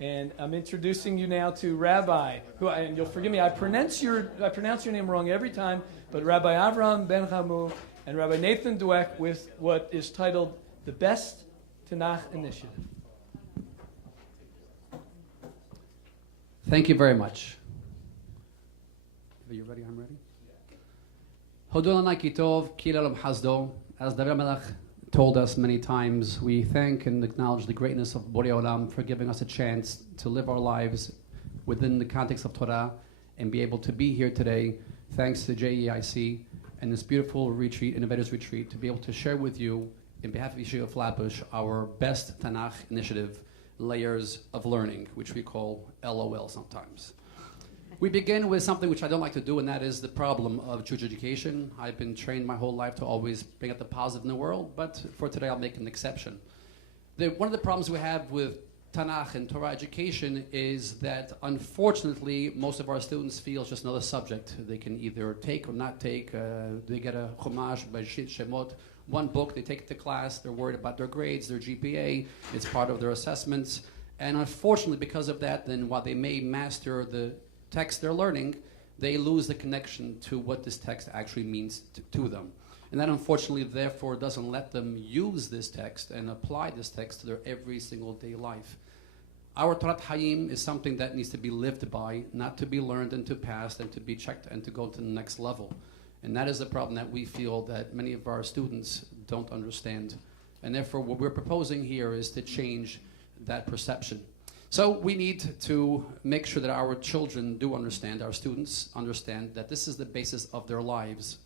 And I'm introducing you now to Rabbi, who, and you'll forgive me, I pronounce your name wrong every time, but Rabbi Avraham Benhamu and Rabbi Nathan Dweck with what is titled The Best Tanakh Initiative. Thank you very much. Are you ready? I'm ready. Hodol Anai Kitov, Kilalam Hasdo. As David Melech told us many times, we thank and acknowledge the greatness of Borei Olam for giving us a chance to live our lives within the context of Torah and be able to be here today, thanks to JEIC and this beautiful retreat, Innovators retreat, to be able to share with you, in behalf of Yeshivah Flatbush, our best Tanakh initiative, Layers of Learning, which we call LOL sometimes. We begin with something which I don't like to do, and that is the problem of Jewish education. I've been trained my whole life to always bring out the positive in the world, but for today I'll make an exception. One of the problems we have with Tanakh and Torah education is that, unfortunately, most of our students feel it's just another subject. They can either take or not take. They get a Chumash by Shemot, one book, they take it to class, they're worried about their grades, their GPA, it's part of their assessments. And unfortunately, because of that, then while they may master the text they're learning, they lose the connection to what this text actually means to them. And that, unfortunately, therefore, doesn't let them use this text and apply this text to their every single day life. Our Torat Hayim is something that needs to be lived by, not to be learned and to pass and to be checked and to go to the next level. And that is the problem that we feel that many of our students don't understand. And therefore, what we're proposing here is to change that perception. So we need to make sure that our children do understand, our students understand, that this is the basis of their lives.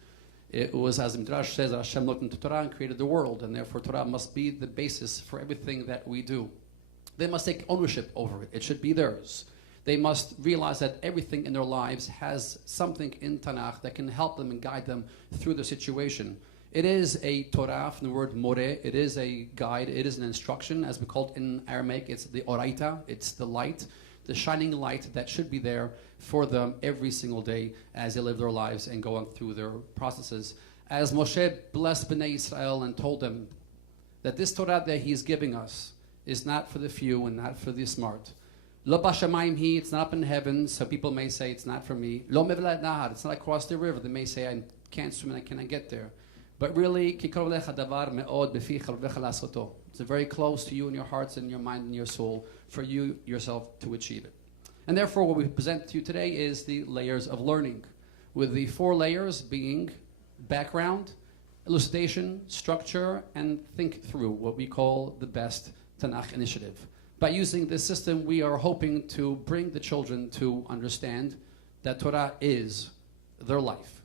It was, as the Midrash says, that Hashem looked into Torah and created the world, and therefore Torah must be the basis for everything that we do. They must take ownership over it. It should be theirs. They must realize that everything in their lives has something in Tanakh that can help them and guide them through the situation. It is a Torah, from the word more. It is a guide. It is an instruction, as we call it in Aramaic. It's the oraita. It's the light, the shining light that should be there for them every single day as they live their lives and go on through their processes. As Moshe blessed Bnei Israel and told them that this Torah that he's giving us is not for the few and not for the smart. Lo b'shamayim hi, it's not up in heaven, so people may say it's not for me. Lo mevlad nahar, it's not across the river. They may say I can't swim and I cannot get there. But really, it's very close to you in your hearts and your mind and your soul for you yourself to achieve it. And therefore, what we present to you today is the layers of learning, with the 4 layers being background, elucidation, structure, and think through, what we call the best Tanakh initiative. By using this system, we are hoping to bring the children to understand that Torah is their life.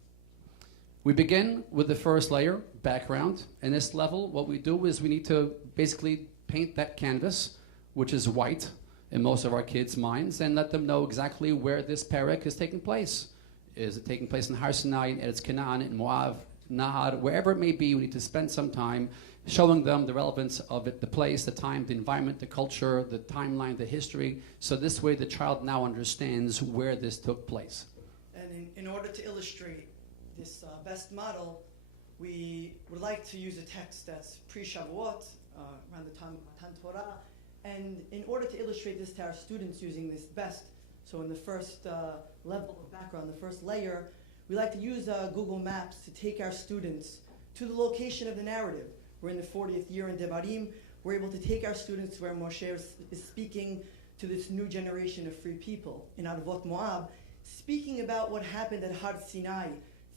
We begin with the first layer, background. In this level, what we do is we need to basically paint that canvas, which is white in most of our kids' minds, and let them know exactly where this parak is taking place. Is it taking place in Har Sinai, in Eretz Canaan, in Moab, Nahar, wherever it may be? We need to spend some time showing them the relevance of it, the place, the time, the environment, the culture, the timeline, the history. So this way the child now understands where this took place. And in order to illustrate this best model, we would like to use a text that's pre-Shavuot, around the time of Matan Torah. And in order to illustrate this to our students using this best, so in the first level of background, the first layer, we like to use Google Maps to take our students to the location of the narrative. We're in the 40th year in Devarim. We're able to take our students where Moshe is speaking to this new generation of free people in Arvot Moab, speaking about what happened at Har Sinai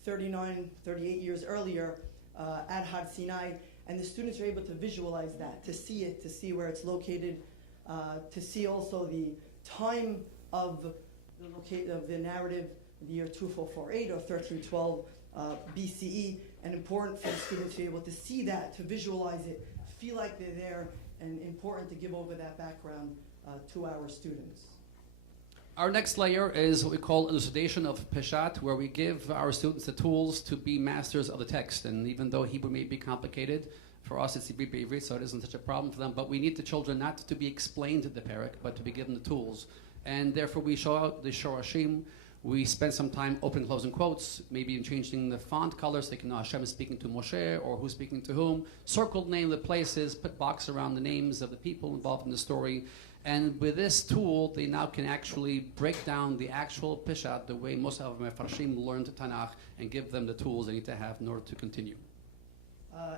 38 years earlier at Har Sinai. And the students are able to visualize that, to see it, to see where it's located, to see also the time of the narrative, the year 2448 or 1312 BCE, and important for the students to be able to see that, to visualize it, feel like they're there, and important to give over that background to our students. Our next layer is what we call elucidation of Passat, where we give our students the tools to be masters of the text. And even though Hebrew may be complicated, for us it's Hebrew, so it isn't such a problem for them. But we need the children not to be explained the parak, but to be given the tools. And therefore we show out the Shorashim. We spend some time opening, closing quotes, maybe in changing the font colors so they can know Hashem is speaking to Moshe or who's speaking to whom. Circled name of the places, put box around the names of the people involved in the story. And with this tool, they now can actually break down the actual Peshat the way most of my Farshim learned Tanakh and give them the tools they need to have in order to continue.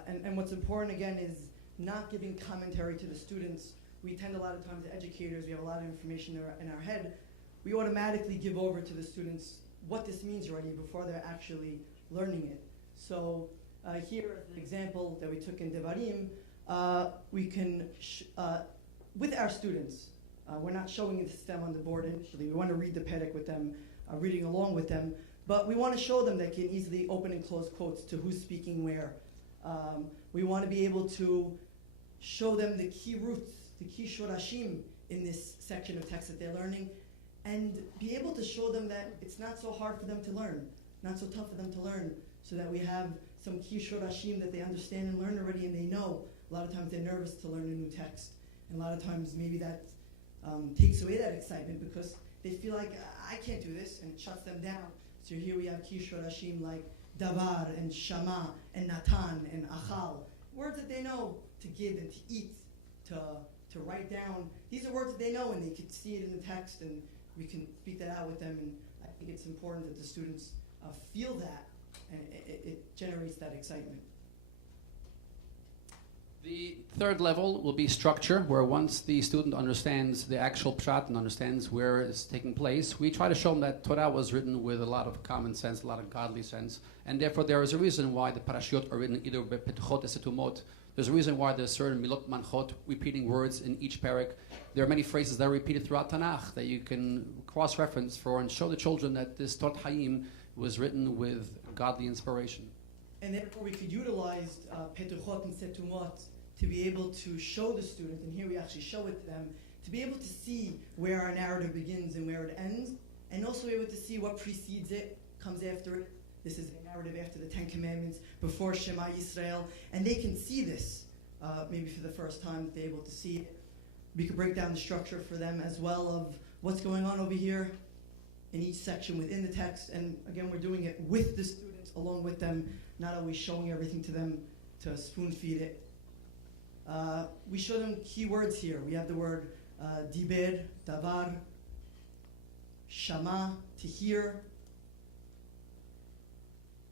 And what's important again is not giving commentary to the students. We tend a lot of times, educators, we have a lot of information in our head. We automatically give over to the students what this means already before they're actually learning it. So here is an example that we took in Devarim. We can, with our students, we're not showing it to them on the board initially. We want to read the Perek with them, reading along with them. But we want to show them that can easily open and close quotes to who's speaking where. We want to be able to show them the key roots, the key shorashim in this section of text that they're learning, and be able to show them that it's not so hard for them to learn, not so tough for them to learn, so that we have some key shorashim that they understand and learn already and they know. A lot of times they're nervous to learn a new text, and a lot of times maybe that takes away that excitement because they feel like, I can't do this, and it shuts them down. So here we have key shorashim like davar and shama and natan and achal, words that they know to give and to eat, to write down. These are words that they know and they can see it in the text and we can speak that out with them. And I think it's important that the students feel that and it generates that excitement. The third level will be structure, where once the student understands the actual pshat and understands where it's taking place, we try to show them that Torah was written with a lot of common sense, a lot of godly sense, and therefore there is a reason why the parashiot are written either bepetchot esetumot. There's a reason why there's certain milot manchot, repeating words in each parak. There are many phrases that are repeated throughout Tanakh that you can cross-reference for and show the children that this Tot Hayim was written with godly inspiration. And therefore we could utilize Petuchot and Setumot to be able to show the student, and here we actually show it to them, to be able to see where our narrative begins and where it ends, and also be able to see what precedes it, comes after it. This is a narrative after the Ten Commandments, before Shema Yisrael, and they can see this maybe for the first time, they're able to see it. We could break down the structure for them as well of what's going on over here in each section within the text, and again, we're doing it with the students, along with them, not always showing everything to them to spoon feed it. We show them key words here. We have the word diber, davar, shama, to hear,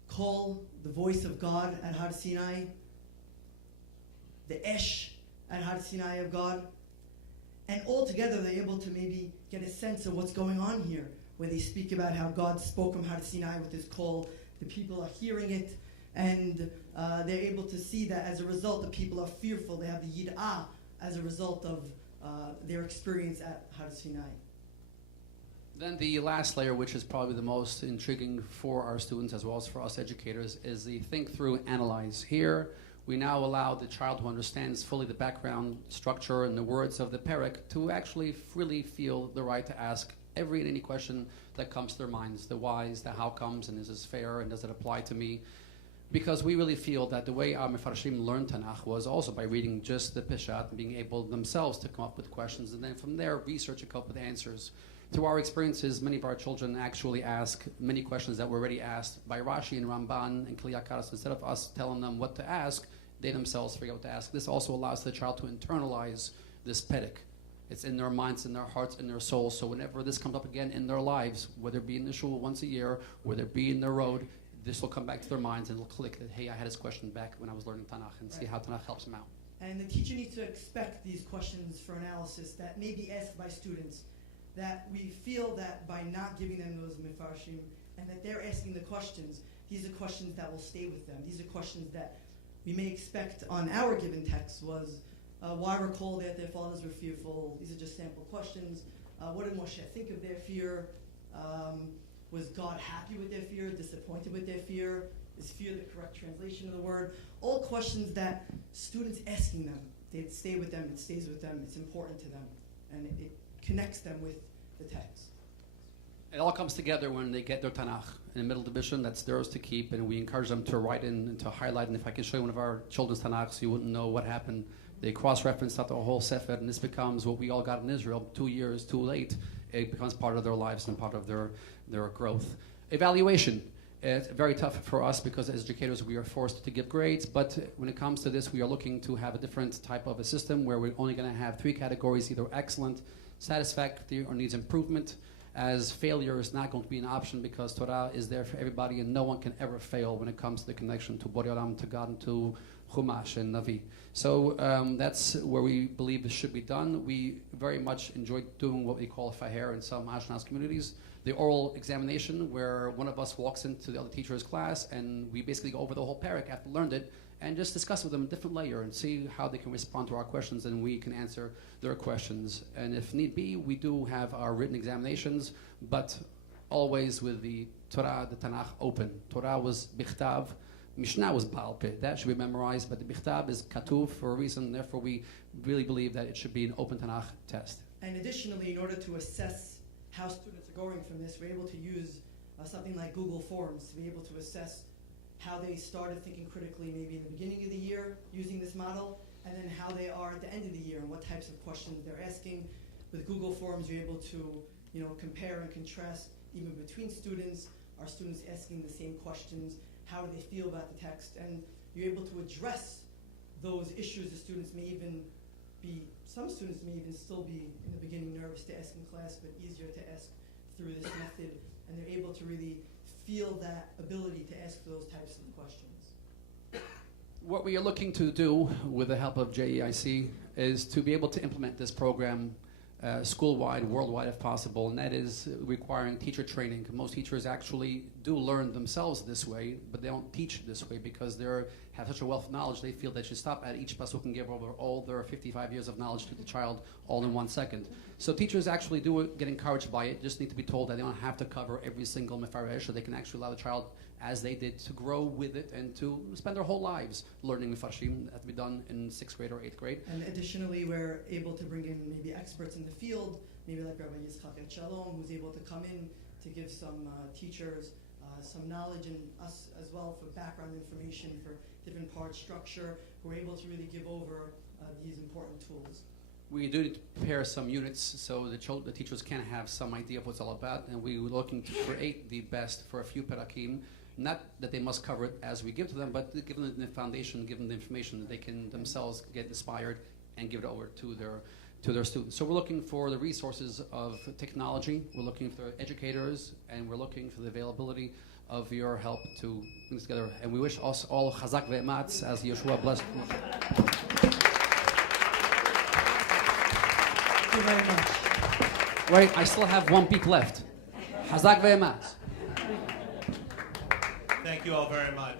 kol, the voice of God at Har Sinai, the esh at Har Sinai of God, and all together they're able to maybe get a sense of what's going on here, where they speak about how God spoke from Har Sinai with his kol, the people are hearing it, and they're able to see that as a result the people are fearful. They have the yid'ah as a result of their experience at Har Sinai. Then the last layer, which is probably the most intriguing for our students as well as for us educators, is the think through, analyze. Here, we now allow the child who understands fully the background structure and the words of the perek to actually freely feel the right to ask every and any question that comes to their minds, the whys, the how comes, and is this fair, and does it apply to me? Because we really feel that the way our Mefarshim learned Tanakh was also by reading just the Peshat and being able themselves to come up with questions, and then from there research and come up with answers. Through our experiences, many of our children actually ask many questions that were already asked by Rashi and Ramban and Kliyakar. So instead of us telling them what to ask, they themselves figure out what to ask. This also allows the child to internalize this perek. It's in their minds, in their hearts, in their souls. So whenever this comes up again in their lives, whether it be in the shul once a year, whether it be in the road, this will come back to their minds and it'll click that, hey, I had this question back when I was learning Tanakh, and see how Tanakh helps them out. And the teacher needs to expect these questions for analysis that may be asked by students, that we feel that by not giving them those mefarshim and that they're asking the questions, these are questions that will stay with them. These are questions that we may expect on our given text was, why recall that their fathers were fearful? These are just sample questions. What did Moshe think of their fear? Was God happy with their fear, disappointed with their fear? Is fear the correct translation of the word? All questions that students asking them, they stay with them, it stays with them, it's important to them, and it connects them with the text. It all comes together when they get their Tanakh in the middle division. That's theirs to keep, and we encourage them to write in and to highlight. And if I can show you one of our children's Tanachs, you wouldn't know what happened. They cross-reference out the whole Sefer, and this becomes what we all got in Israel 2 years too late. It becomes part of their lives and part of their growth. Evaluation. It's very tough for us because as educators we are forced to give grades, but when it comes to this we are looking to have a different type of a system where we're only going to have 3 categories, either excellent, satisfactory, or needs improvement, as failure is not going to be an option because Torah is there for everybody and no one can ever fail when it comes to the connection to Borei Olam, to God, and to Chumash and Navi. So that's where we believe this should be done. We very much enjoy doing what we call a faher in some Ashkenaz communities, the oral examination where one of us walks into the other teacher's class and we basically go over the whole parak after learned it and just discuss with them a different layer and see how they can respond to our questions and we can answer their questions. And if need be, we do have our written examinations, but always with the Torah, the Tanakh open. Torah was bichtav, Mishnah was Baal Peh. That should be memorized, but the bichtav is katuv for a reason. Therefore, we really believe that it should be an open Tanakh test. And additionally, in order to assess how students are going from this, we're able to use something like Google Forms to be able to assess how they started thinking critically maybe in the beginning of the year using this model, and then how they are at the end of the year and what types of questions they're asking. With Google Forms, you're able to compare and contrast even between students. Are students asking the same questions? How do they feel about the text? And you're able to address those issues. The students may even be, some students may even still be in the beginning nervous to ask in class, but easier to ask through this method. And they're able to really feel that ability to ask those types of questions. What we are looking to do with the help of JEIC is to be able to implement this program school-wide, worldwide if possible, and that is requiring teacher training. Most teachers actually do learn themselves this way, but they don't teach this way because they have such a wealth of knowledge. They feel they should stop at each pasuk and give over all their 55 years of knowledge to the child all in 1 second. So teachers actually do get encouraged by it, just need to be told that they don't have to cover every single mefaresh, so they can actually allow the child, as they did, to grow with it and to spend their whole lives learning mefarshim. That to be done in 6th grade or 8th grade. And additionally, we're able to bring in maybe experts in the field, maybe like Rabbi Yitzchak Shalom, who's able to come in to give some teachers some knowledge, and us as well for background information for different part structure. We're able to really give over these important tools. We do need to prepare some units so the teachers can have some idea of what's all about, and we're looking to create the best for a few perakim. Not that they must cover it as we give to them, but give them the foundation, give them the information that they can themselves get inspired and give it over to their students. So we're looking for the resources of technology, we're looking for educators, and we're looking for the availability of your help to bring this together. And we wish us all chazak ve'ematz as Yeshua blessed. Thank you very much. Wait, I still have 1 peak left. Chazak ve'ematz. Thank you all very much.